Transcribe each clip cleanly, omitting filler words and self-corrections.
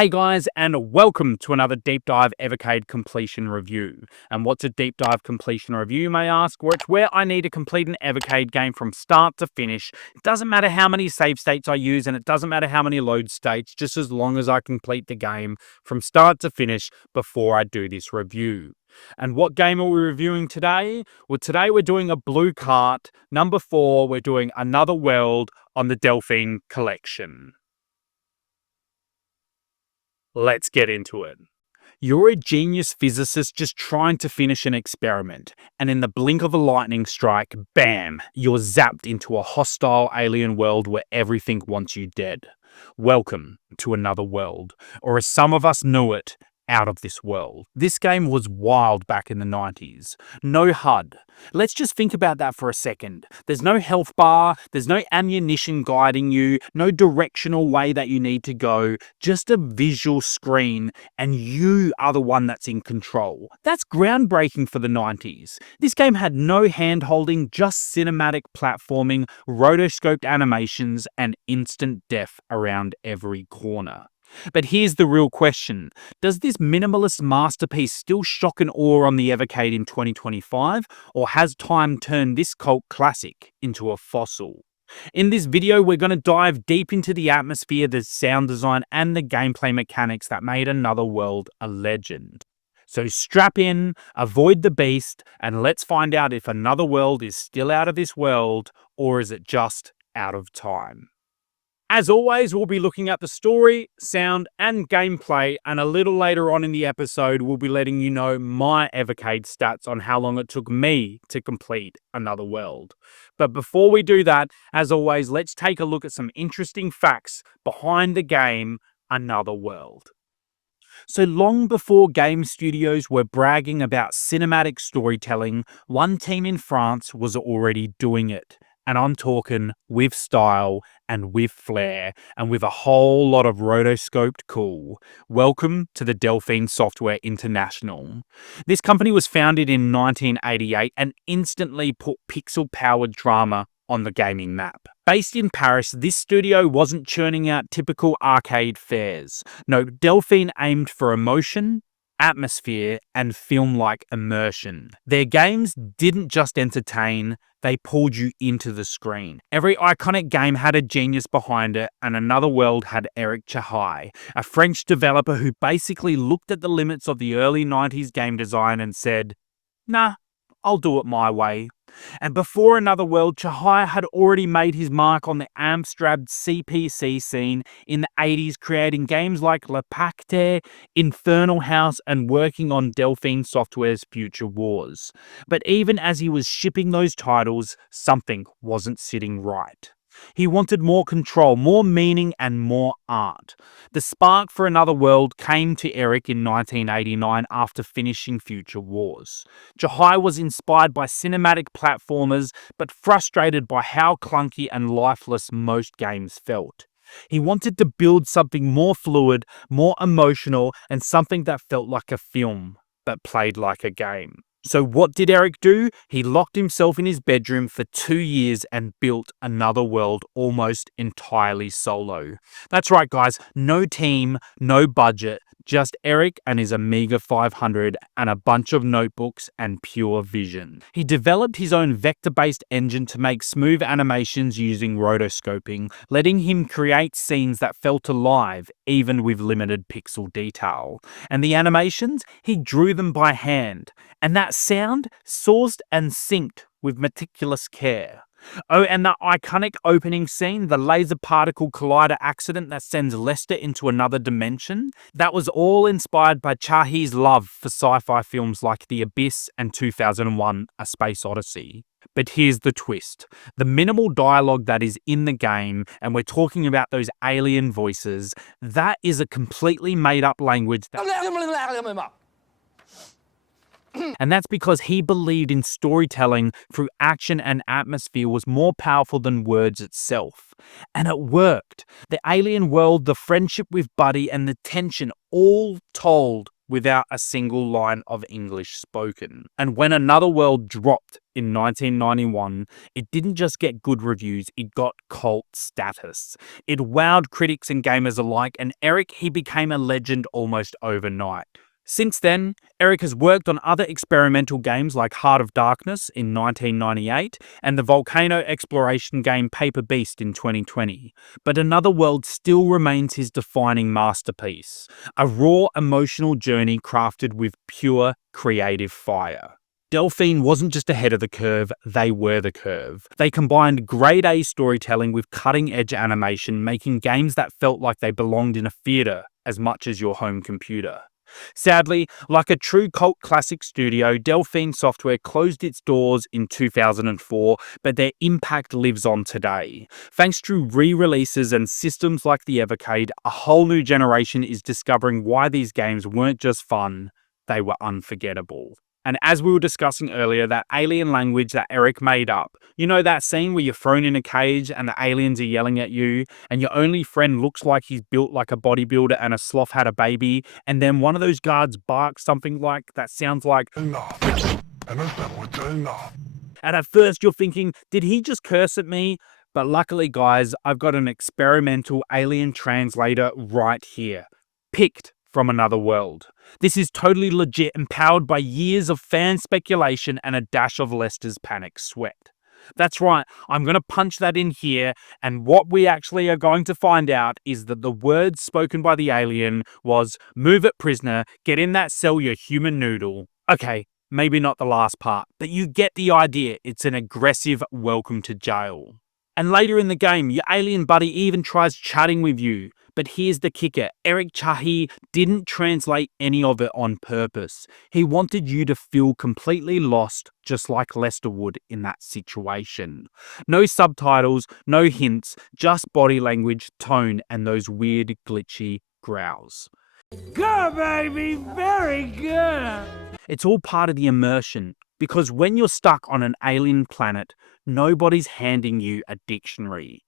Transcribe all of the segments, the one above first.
Hey guys, and welcome to another deep dive Evercade completion review. And what's a deep dive completion review, you may ask? Well, it's where I need to complete an Evercade game from start to finish. It doesn't matter how many save states I use, and it doesn't matter how many load states, just as long as I complete the game from start to finish before I do this review. And what game are we reviewing today? Well, today we're doing a blue cart. Number 4, we're doing Another World on the Delphine Collection. Let's get into it. You're a genius physicist just trying to finish an experiment, and in the blink of a lightning strike, bam, you're zapped into a hostile alien world where everything wants you dead. Welcome to Another World, or as some of us knew it, Out of This World. This game was wild back in the 90s. No HUD. Let's just think about that for a second. There's no health bar, there's no ammunition guiding you, no directional way that you need to go, just a visual screen, and you are the one that's in control. That's groundbreaking for the 90s. This game had no hand-holding, just cinematic platforming, rotoscoped animations, and instant death around every corner. But here's the real question. Does this minimalist masterpiece still shock and awe on the Evercade in 2025, or has time turned this cult classic into a fossil? In this video, we're going to dive deep into the atmosphere, the sound design, and the gameplay mechanics that made Another World a legend. So strap in, avoid the beast, and let's find out if Another World is still out of this world, or is it just out of time. As always, we'll be looking at the story, sound, and gameplay, and a little later on in the episode, we'll be letting you know my Evercade stats on how long it took me to complete Another World. But before we do that, as always, let's take a look at some interesting facts behind the game Another World. So long before game studios were bragging about cinematic storytelling, one team in France was already doing it. And I'm talking with style and with flair and with a whole lot of rotoscoped cool. Welcome to the Delphine Software International. This company was founded in 1988 and instantly put pixel-powered drama on the gaming map. Based in Paris, this studio wasn't churning out typical arcade fares. No, Delphine aimed for emotion, atmosphere, and film-like immersion. Their games didn't just entertain, they pulled you into the screen. Every iconic game had a genius behind it, and Another World had Eric Chahai, a French developer who basically looked at the limits of the early 90s game design and said, nah, I'll do it my way. And before Another World, Chahai had already made his mark on the Amstrad CPC scene in the 80s, creating games like Le Pacte, Infernal House, and working on Delphine Software's Future Wars. But even as he was shipping those titles, something wasn't sitting right. He wanted more control, more meaning, and more art. The spark for Another World came to Eric in 1989 after finishing Future Wars. Chahai was inspired by cinematic platformers, but frustrated by how clunky and lifeless most games felt. He wanted to build something more fluid, more emotional, and something that felt like a film, but played like a game. So what did Eric do? He locked himself in his bedroom for 2 years and built Another World almost entirely solo. That's right, guys. No team, no budget, just Eric and his Amiga 500 and a bunch of notebooks and pure vision. He developed his own vector-based engine to make smooth animations using rotoscoping, letting him create scenes that felt alive, even with limited pixel detail. And the animations? He drew them by hand. And that sound, sourced and synced with meticulous care. Oh, and the iconic opening scene, the laser particle collider accident that sends Lester into another dimension, that was all inspired by Chahai's love for sci-fi films like The Abyss and 2001: A Space Odyssey. But here's the twist. The minimal dialogue that is in the game, and we're talking about those alien voices, that is a completely made-up language and that's because he believed in storytelling through action and atmosphere was more powerful than words itself. And it worked. The alien world, the friendship with Buddy, and the tension all told without a single line of English spoken. And when Another World dropped in 1991, it didn't just get good reviews, it got cult status. It wowed critics and gamers alike, and Eric, he became a legend almost overnight. Since then, Eric has worked on other experimental games like Heart of Darkness in 1998 and the volcano exploration game Paper Beast in 2020. But Another World still remains his defining masterpiece, a raw emotional journey crafted with pure creative fire. Delphine wasn't just ahead of the curve, they were the curve. They combined grade A storytelling with cutting edge animation, making games that felt like they belonged in a theatre as much as your home computer. Sadly, like a true cult classic studio, Delphine Software closed its doors in 2004, but their impact lives on today. Thanks to re-releases and systems like the Evercade, a whole new generation is discovering why these games weren't just fun, they were unforgettable. And as we were discussing earlier, that alien language that Eric made up, you know that scene where you're thrown in a cage and the aliens are yelling at you, and your only friend looks like he's built like a bodybuilder and a sloth had a baby, and then one of those guards barks something like that sounds like, enough. Enough. and at first you're thinking, did he just curse at me? But luckily, guys, I've got an experimental alien translator right here, picked from Another World. This is totally legit and powered by years of fan speculation and a dash of Lester's panic sweat. That's right, I'm going to punch that in here, and what we actually are going to find out is that the words spoken by the alien was, "Move it, prisoner, get in that cell, you human noodle." Okay, maybe not the last part, but you get the idea. It's an aggressive welcome to jail. And later in the game, your alien buddy even tries chatting with you. But here's the kicker, Eric Chahi didn't translate any of it on purpose. He wanted you to feel completely lost, just like Lester would in that situation. No subtitles, no hints, just body language, tone, and those weird glitchy growls. Good, baby, very good. It's all part of the immersion, because when you're stuck on an alien planet, nobody's handing you a dictionary.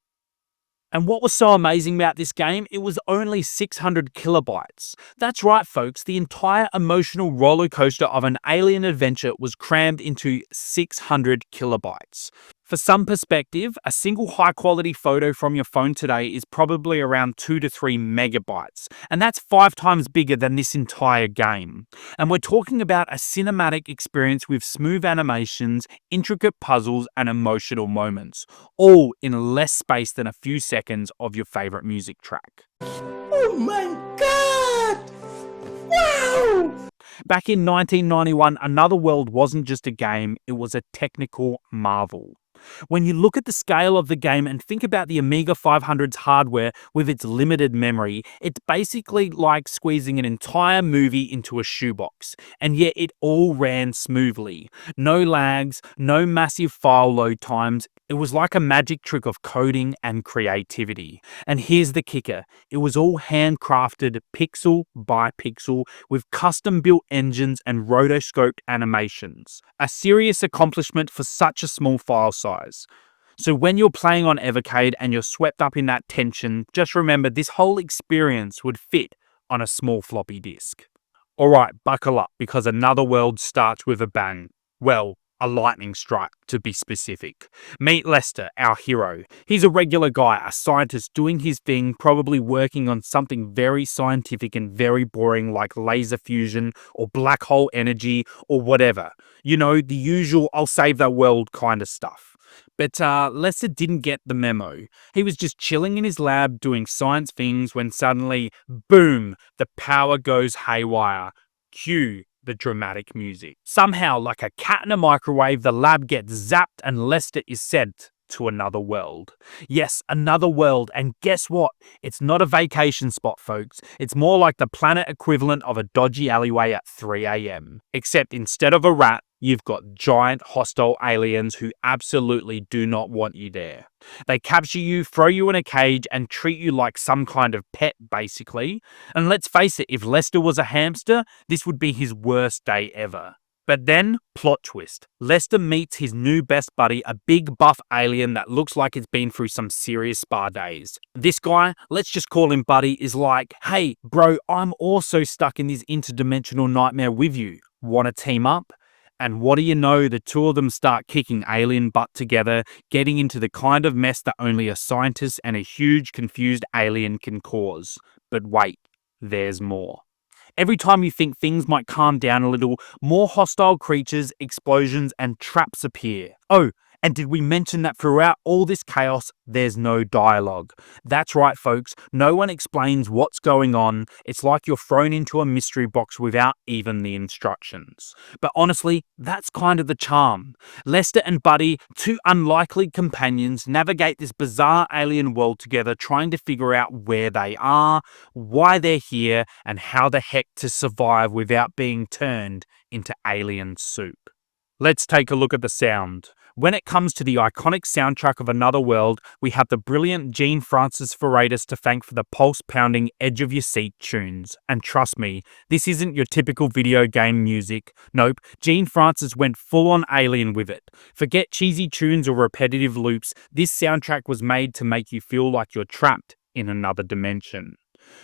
And what was so amazing about this game, it was only 600 kilobytes. That's right, folks, the entire emotional roller coaster of an alien adventure was crammed into 600 kilobytes. For some perspective, a single high-quality photo from your phone today is probably around 2 to 3 megabytes, and that's 5 times bigger than this entire game. And we're talking about a cinematic experience with smooth animations, intricate puzzles, and emotional moments, all in less space than a few seconds of your favorite music track. Oh my God! Wow! Back in 1991, Another World wasn't just a game, it was a technical marvel. When you look at the scale of the game and think about the Amiga 500's hardware with its limited memory, it's basically like squeezing an entire movie into a shoebox, and yet it all ran smoothly. No lags, no massive file load times. It was like a magic trick of coding and creativity. And here's the kicker, it was all handcrafted pixel by pixel with custom-built engines and rotoscoped animations. A serious accomplishment for such a small file size. So when you're playing on Evercade and you're swept up in that tension, just remember this whole experience would fit on a small floppy disk. Alright, buckle up, because Another World starts with a bang. Well, a lightning strike, to be specific. Meet Lester, our hero. He's a regular guy, a scientist doing his thing, probably working on something very scientific and very boring like laser fusion or black hole energy or whatever. You know, the usual I'll save the world kind of stuff. But Lester didn't get the memo. He was just chilling in his lab doing science things when suddenly, boom, the power goes haywire. Cue the dramatic music. Somehow, like a cat in a microwave, the lab gets zapped and Lester is sent to another world. Yes, another world, and guess what? It's not a vacation spot, folks. It's more like the planet equivalent of a dodgy alleyway at 3 a.m. Except instead of a rat, you've got giant hostile aliens who absolutely do not want you there. They capture you, throw you in a cage, and treat you like some kind of pet, basically. And let's face it, if Lester was a hamster, this would be his worst day ever. But then, plot twist. Lester meets his new best buddy, a big buff alien that looks like it's been through some serious spa days. This guy, let's just call him Buddy, is like, hey, bro, I'm also stuck in this interdimensional nightmare with you. Want to team up? And what do you know, the two of them start kicking alien butt together, getting into the kind of mess that only a scientist and a huge confused alien can cause. But wait, there's more. Every time you think things might calm down a little, more hostile creatures, explosions, and traps appear. Oh, and did we mention that throughout all this chaos, there's no dialogue? That's right, folks. No one explains what's going on. It's like you're thrown into a mystery box without even the instructions. But honestly, that's kind of the charm. Lester and Buddy, two unlikely companions, navigate this bizarre alien world together, trying to figure out where they are, why they're here, and how the heck to survive without being turned into alien soup. Let's take a look at the sound. When it comes to the iconic soundtrack of Another World, we have the brilliant Gene Francis Freitas to thank for the pulse-pounding, edge-of-your-seat tunes. And trust me, this isn't your typical video game music. Nope, Gene Francis went full-on alien with it. Forget cheesy tunes or repetitive loops, this soundtrack was made to make you feel like you're trapped in another dimension.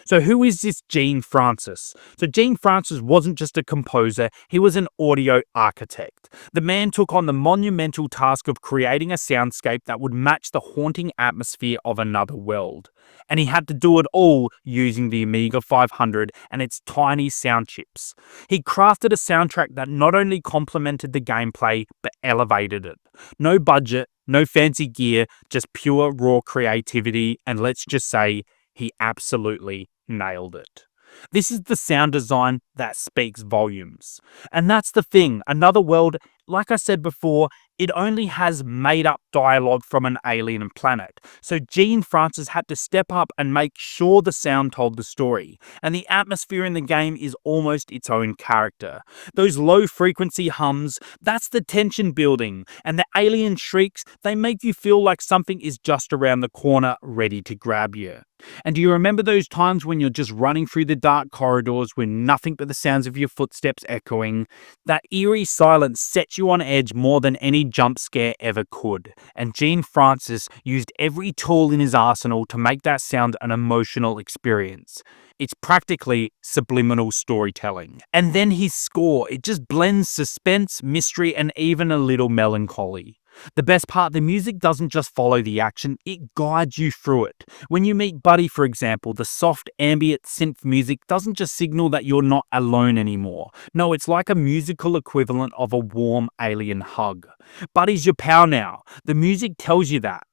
So who is this Gene Francis? So Gene Francis wasn't just a composer, he was an audio architect. The man took on the monumental task of creating a soundscape that would match the haunting atmosphere of Another World. And he had to do it all using the Amiga 500 and its tiny sound chips. He crafted a soundtrack that not only complemented the gameplay, but elevated it. No budget, no fancy gear, just pure raw creativity, and let's just say, he absolutely nailed it. This is the sound design that speaks volumes. And that's the thing, Another World, like I said before, it only has made-up dialogue from an alien planet. So Gene Francis had to step up and make sure the sound told the story. And the atmosphere in the game is almost its own character. Those low-frequency hums, that's the tension building. And the alien shrieks, they make you feel like something is just around the corner, ready to grab you. And do you remember those times when you're just running through the dark corridors with nothing but the sounds of your footsteps echoing? That eerie silence sets you on edge more than any jump scare ever could. And Gene Francis used every tool in his arsenal to make that sound an emotional experience. It's practically subliminal storytelling. And then his score, it just blends suspense, mystery, and even a little melancholy. The best part, the music doesn't just follow the action, it guides you through it. When you meet Buddy, for example, the soft ambient synth music doesn't just signal that you're not alone anymore. No, it's like a musical equivalent of a warm alien hug. Buddy's your pal now. The music tells you that.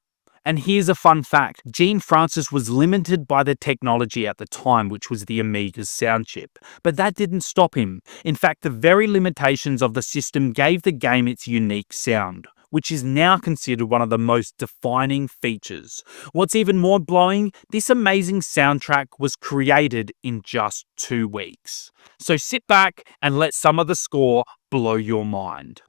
And here's a fun fact. Gene Francis was limited by the technology at the time, which was the Amiga's sound chip. But that didn't stop him. In fact, the very limitations of the system gave the game its unique sound, which is now considered one of the most defining features. What's even more blowing, this amazing soundtrack was created in just 2 weeks. So sit back and let some of the score blow your mind.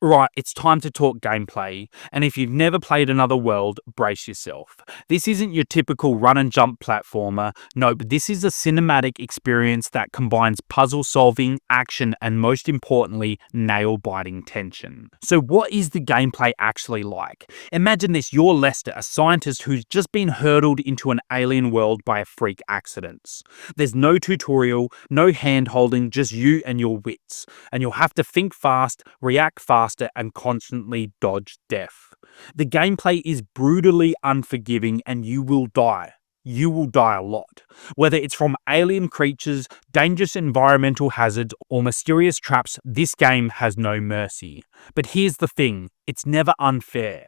Right, it's time to talk gameplay, and if you've never played Another World, brace yourself. This isn't your typical run and jump platformer, no, but this is a cinematic experience that combines puzzle solving, action, and most importantly, nail-biting tension. So what is the gameplay actually like? Imagine this, you're Lester, a scientist who's just been hurtled into an alien world by a freak accident. There's no tutorial, no hand-holding, just you and your wits, and you'll have to think fast, react fast, and constantly dodge death. The gameplay is brutally unforgiving and you will die. You will die a lot. Whether it's from alien creatures, dangerous environmental hazards, or mysterious traps, this game has no mercy. But here's the thing, it's never unfair.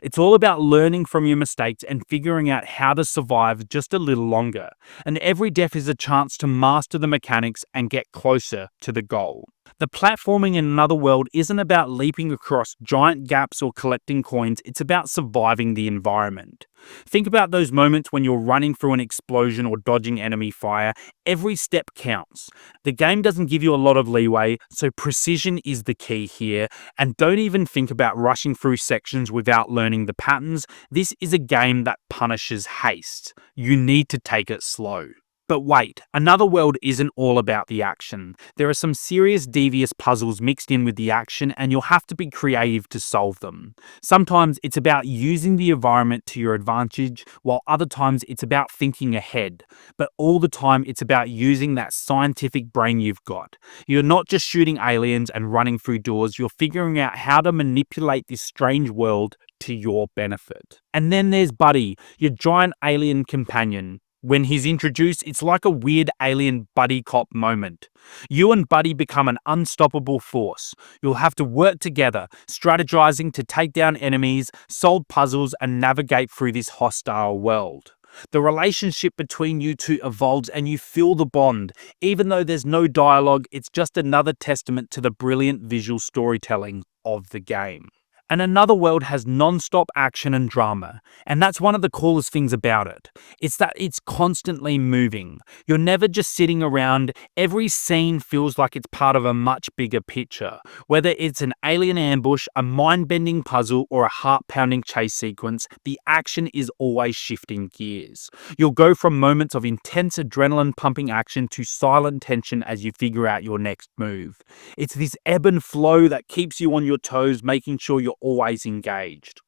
It's all about learning from your mistakes and figuring out how to survive just a little longer. And every death is a chance to master the mechanics and get closer to the goal. The platforming in Another World isn't about leaping across giant gaps or collecting coins, it's about surviving the environment. Think about those moments when you're running through an explosion or dodging enemy fire. Every step counts. The game doesn't give you a lot of leeway, so precision is the key here. And don't even think about rushing through sections without learning the patterns. This is a game that punishes haste. You need to take it slow. But wait, Another World isn't all about the action. There are some serious devious puzzles mixed in with the action, and you'll have to be creative to solve them. Sometimes it's about using the environment to your advantage, while other times it's about thinking ahead. But all the time it's about using that scientific brain you've got. You're not just shooting aliens and running through doors, you're figuring out how to manipulate this strange world to your benefit. And then there's Buddy, your giant alien companion. When he's introduced, it's like a weird alien buddy cop moment. You and Buddy become an unstoppable force. You'll have to work together, strategizing to take down enemies, solve puzzles, and navigate through this hostile world. The relationship between you two evolves and you feel the bond. Even though there's no dialogue, it's just another testament to the brilliant visual storytelling of the game. And Another World has non-stop action and drama, and that's one of the coolest things about it. It's that it's constantly moving. You're never just sitting around. Every scene feels like it's part of a much bigger picture. Whether it's an alien ambush, a mind-bending puzzle, or a heart-pounding chase sequence, the action is always shifting gears. You'll go from moments of intense adrenaline-pumping action to silent tension as you figure out your next move. It's this ebb and flow that keeps you on your toes, making sure you're always engaged.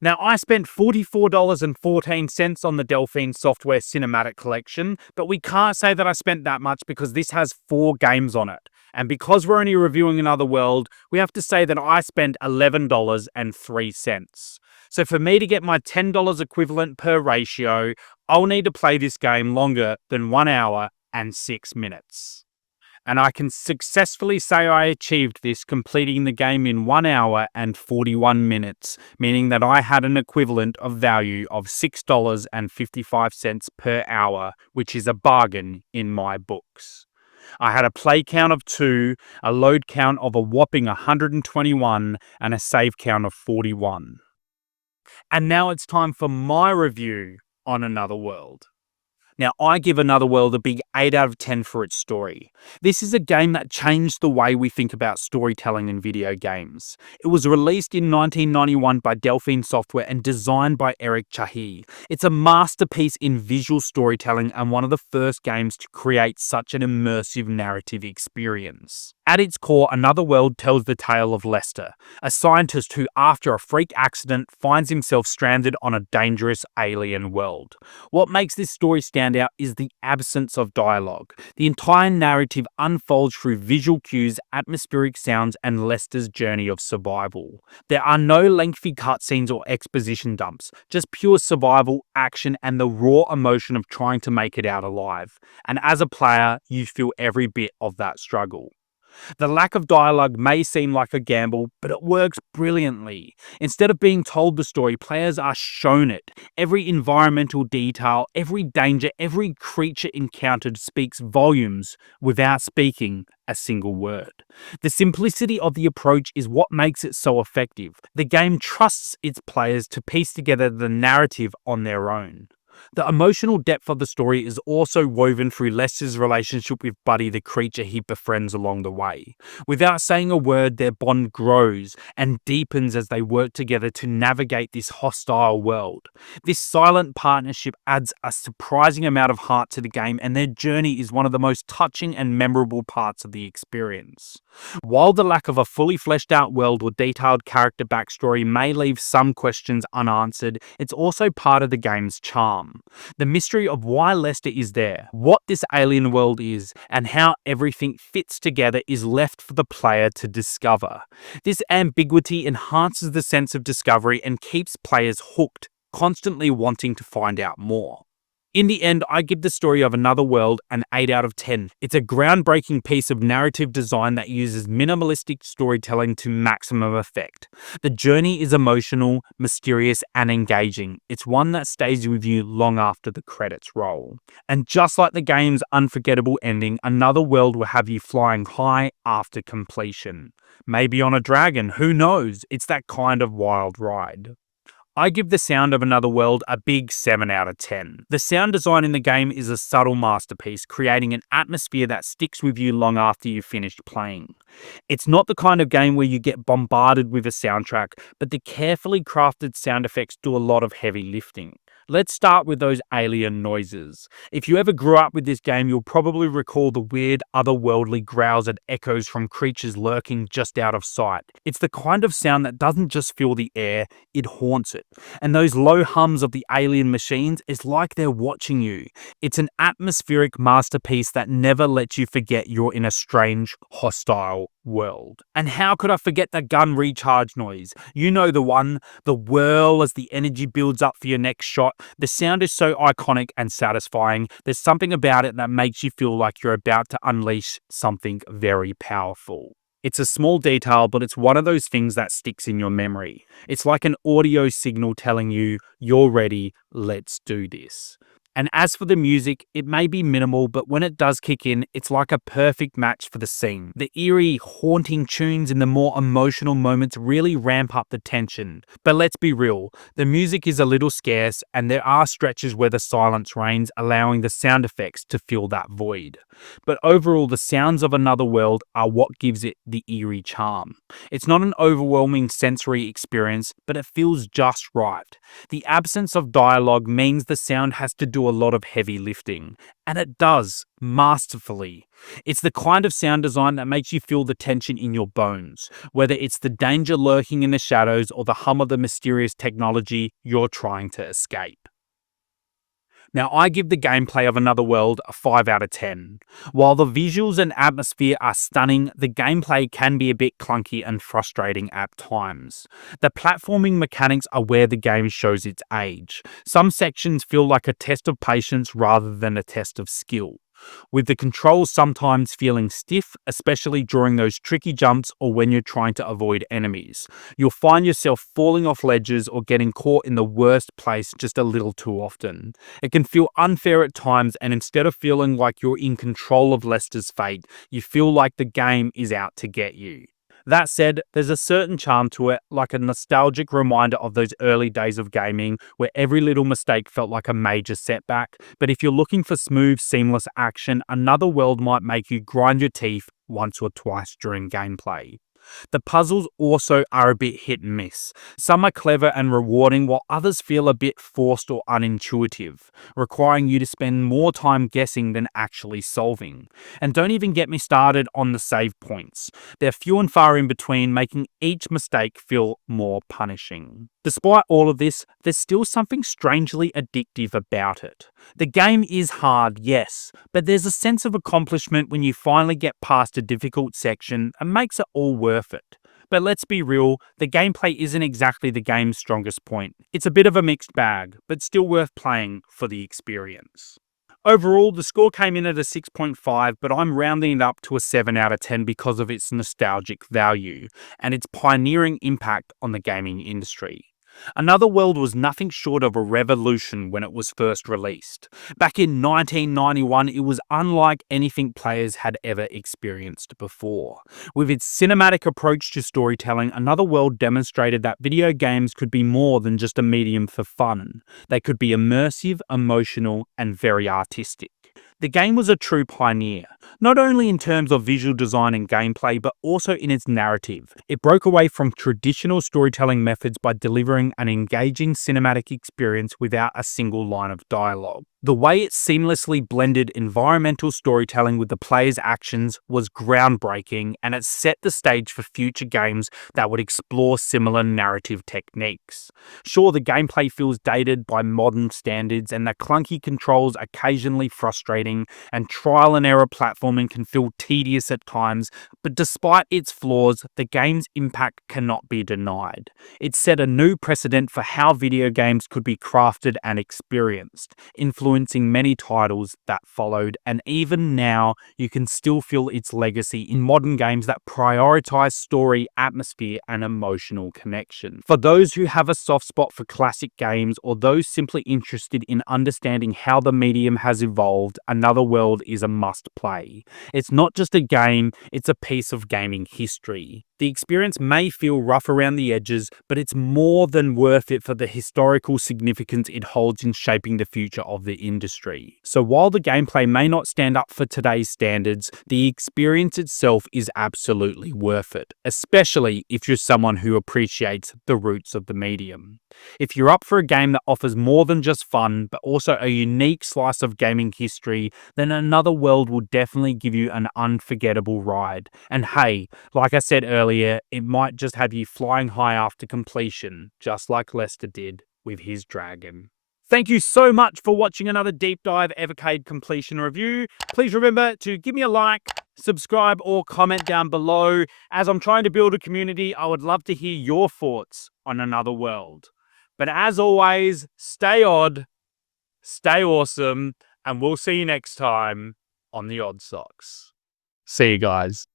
Now, I spent $44.14 on the Delphine Software Cinematic Collection, but we can't say that I spent that much because this has 4 games on it. And because we're only reviewing Another World, we have to say that I spent $11.03. So for me to get my $10 equivalent per ratio, I'll need to play this game longer than 1 hour and 6 minutes. And I can successfully say I achieved this, completing the game in 1 hour and 41 minutes, meaning that I had an equivalent of value of $6.55 per hour, which is a bargain in my books. I had a play count of 2, a load count of a whopping 121, and a save count of 41. And now it's time for my review on Another World. Now, I give Another World a big 8 out of 10 for its story. This is a game that changed the way we think about storytelling in video games. It was released in 1991 by Delphine Software and designed by Eric Chahi. It's a masterpiece in visual storytelling and one of the first games to create such an immersive narrative experience. At its core, Another World tells the tale of Lester, a scientist who, after a freak accident, finds himself stranded on a dangerous alien world. What makes this story stand out is the absence of dialogue. The entire narrative unfolds through visual cues, atmospheric sounds, and Lester's journey of survival. There are no lengthy cutscenes or exposition dumps, just pure survival, action, and the raw emotion of trying to make it out alive. And as a player, you feel every bit of that struggle. The lack of dialogue may seem like a gamble, but it works brilliantly. Instead of being told the story, players are shown it. Every environmental detail, every danger, every creature encountered speaks volumes without speaking a single word. The simplicity of the approach is what makes it so effective. The game trusts its players to piece together the narrative on their own. The emotional depth of the story is also woven through Lester's relationship with Buddy, the creature he befriends along the way. Without saying a word, their bond grows and deepens as they work together to navigate this hostile world. This silent partnership adds a surprising amount of heart to the game, and their journey is one of the most touching and memorable parts of the experience. While the lack of a fully fleshed out world or detailed character backstory may leave some questions unanswered, it's also part of the game's charm. The mystery of why Lester is there, what this alien world is, and how everything fits together is left for the player to discover. This ambiguity enhances the sense of discovery and keeps players hooked, constantly wanting to find out more. In the end, I give the story of Another World an 8 out of 10. It's a groundbreaking piece of narrative design that uses minimalistic storytelling to maximum effect. The journey is emotional, mysterious, and engaging. It's one that stays with you long after the credits roll. And just like the game's unforgettable ending, Another World will have you flying high after completion. Maybe on a dragon, who knows? It's that kind of wild ride. I give The Sound of Another World a big 7 out of 10. The sound design in the game is a subtle masterpiece, creating an atmosphere that sticks with you long after you've finished playing. It's not the kind of game where you get bombarded with a soundtrack, but the carefully crafted sound effects do a lot of heavy lifting. Let's start with those alien noises. If you ever grew up with this game, you'll probably recall the weird, otherworldly growls and echoes from creatures lurking just out of sight. It's the kind of sound that doesn't just fill the air, it haunts it. And those low hums of the alien machines is like they're watching you. It's an atmospheric masterpiece that never lets you forget you're in a strange, hostile world. And how could I forget the gun recharge noise? You know the one, the whirl as the energy builds up for your next shot. The sound is so iconic and satisfying. There's something about it that makes you feel like you're about to unleash something very powerful. It's a small detail, but it's one of those things that sticks in your memory. It's like an audio signal telling you, you're ready, let's do this. And as for the music, it may be minimal, but when it does kick in, it's like a perfect match for the scene. The eerie, haunting tunes in the more emotional moments really ramp up the tension. But let's be real, the music is a little scarce, and there are stretches where the silence reigns, allowing the sound effects to fill that void. But overall, the sounds of Another World are what gives it the eerie charm. It's not an overwhelming sensory experience, but it feels just right. The absence of dialogue means the sound has to do a lot of heavy lifting, and it does, masterfully. It's the kind of sound design that makes you feel the tension in your bones, whether it's the danger lurking in the shadows or the hum of the mysterious technology you're trying to escape. Now, I give the gameplay of Another World a 5 out of 10. While the visuals and atmosphere are stunning, the gameplay can be a bit clunky and frustrating at times. The platforming mechanics are where the game shows its age. Some sections feel like a test of patience rather than a test of skill, with the controls sometimes feeling stiff, especially during those tricky jumps or when you're trying to avoid enemies. You'll find yourself falling off ledges or getting caught in the worst place just a little too often. It can feel unfair at times, and instead of feeling like you're in control of Lester's fate, you feel like the game is out to get you. That said, there's a certain charm to it, like a nostalgic reminder of those early days of gaming where every little mistake felt like a major setback. But if you're looking for smooth, seamless action, Another World might make you grind your teeth once or twice during gameplay. The puzzles also are a bit hit and miss. Some are clever and rewarding, while others feel a bit forced or unintuitive, requiring you to spend more time guessing than actually solving. And don't even get me started on the save points. They're few and far in between, making each mistake feel more punishing. Despite all of this, there's still something strangely addictive about it. The game is hard, yes, but there's a sense of accomplishment when you finally get past a difficult section and makes it all worth it. But let's be real, the gameplay isn't exactly the game's strongest point. It's a bit of a mixed bag, but still worth playing for the experience. Overall, the score came in at a 6.5, but I'm rounding it up to a 7 out of 10 because of its nostalgic value and its pioneering impact on the gaming industry. Another World was nothing short of a revolution when it was first released. Back in 1991, it was unlike anything players had ever experienced before. With its cinematic approach to storytelling, Another World demonstrated that video games could be more than just a medium for fun. They could be immersive, emotional, and very artistic. The game was a true pioneer, not only in terms of visual design and gameplay, but also in its narrative. It broke away from traditional storytelling methods by delivering an engaging cinematic experience without a single line of dialogue. The way it seamlessly blended environmental storytelling with the player's actions was groundbreaking, and it set the stage for future games that would explore similar narrative techniques. Sure, the gameplay feels dated by modern standards, and the clunky controls occasionally frustrating, and trial and error platforming can feel tedious at times, but despite its flaws, the game's impact cannot be denied. It set a new precedent for how video games could be crafted and experienced, influencing influencing many titles that followed, and even now, you can still feel its legacy in modern games that prioritize story, atmosphere, and emotional connection. For those who have a soft spot for classic games, or those simply interested in understanding how the medium has evolved, Another World is a must-play. It's not just a game, it's a piece of gaming history. The experience may feel rough around the edges, but it's more than worth it for the historical significance it holds in shaping the future of the industry. So while the gameplay may not stand up for today's standards, the experience itself is absolutely worth it, especially if you're someone who appreciates the roots of the medium. If you're up for a game that offers more than just fun, but also a unique slice of gaming history, then Another World will definitely give you an unforgettable ride. And hey, like I said earlier, it might just have you flying high after completion, just like Lester did with his dragon. Thank you so much for watching another deep dive Evercade completion review. Please remember to give me a like, subscribe, or comment down below. As I'm trying to build a community, I would love to hear your thoughts on Another World. But as always, stay odd, stay awesome, and we'll see you next time on the Odd Socks. See you guys.